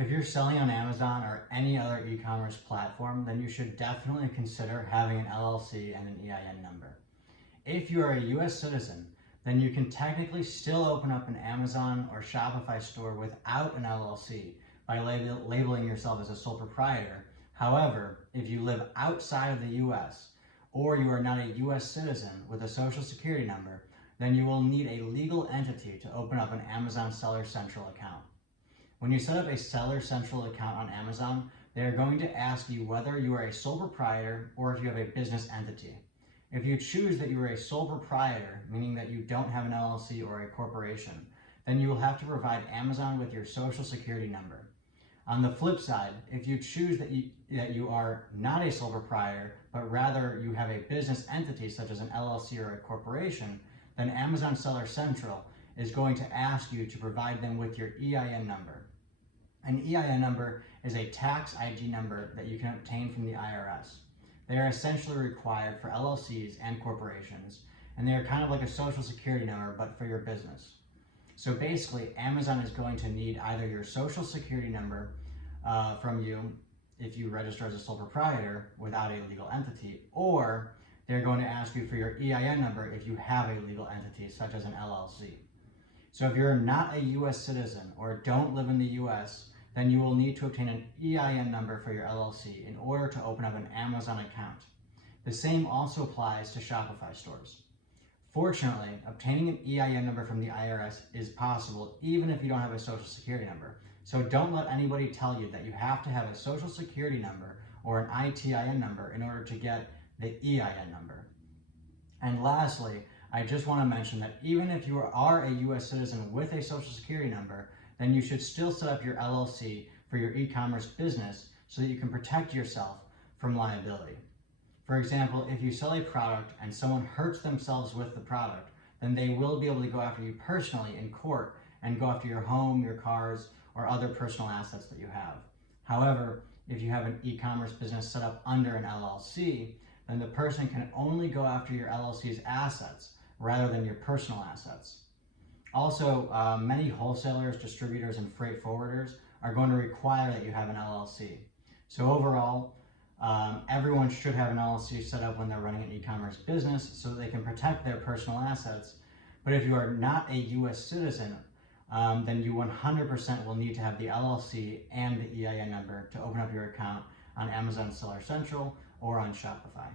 If you're selling on Amazon or any other e-commerce platform, then you should definitely consider having an LLC and an EIN number. If you are a US citizen, then you can technically still open up an Amazon or Shopify store without an LLC by labeling yourself as a sole proprietor. However, if you live outside of the US or you are not a US citizen with a social security number, then you will need a legal entity to open up an Amazon Seller Central account. When you set up a Seller Central account on Amazon, they are going to ask you whether you are a sole proprietor or if you have a business entity. If you choose that you are a sole proprietor, meaning that you don't have an LLC or a corporation, then you will have to provide Amazon with your social security number. On the flip side, if you choose that you are not a sole proprietor, but rather you have a business entity such as an LLC or a corporation, then Amazon Seller Central is going to ask you to provide them with your EIN number. An EIN number is a tax ID number that you can obtain from the IRS. They are essentially required for LLCs and corporations, and they are kind of like a social security number, but for your business. So basically, Amazon is going to need either your social security number from you if you register as a sole proprietor without a legal entity, or they're going to ask you for your EIN number if you have a legal entity, such as an LLC. So if you're not a US citizen or don't live in the US, then you will need to obtain an EIN number for your LLC in order to open up an Amazon account. The same also applies to Shopify stores. Fortunately, obtaining an EIN number from the IRS is possible even if you don't have a social security number. So don't let anybody tell you that you have to have a social security number or an ITIN number in order to get the EIN number. And lastly, I just want to mention that even if you are a US citizen with a social security number, then you should still set up your LLC for your e-commerce business so that you can protect yourself from liability. For example, if you sell a product and someone hurts themselves with the product, then they will be able to go after you personally in court and go after your home, your cars, or other personal assets that you have. However, if you have an e-commerce business set up under an LLC, then the person can only go after your LLC's assets rather than your personal assets. Also, many wholesalers, distributors, and freight forwarders are going to require that you have an LLC. So overall, everyone should have an LLC set up when they're running an e-commerce business so that they can protect their personal assets. But if you are not a US citizen, then you 100% will need to have the LLC and the EIN number to open up your account on Amazon Seller Central or on Shopify.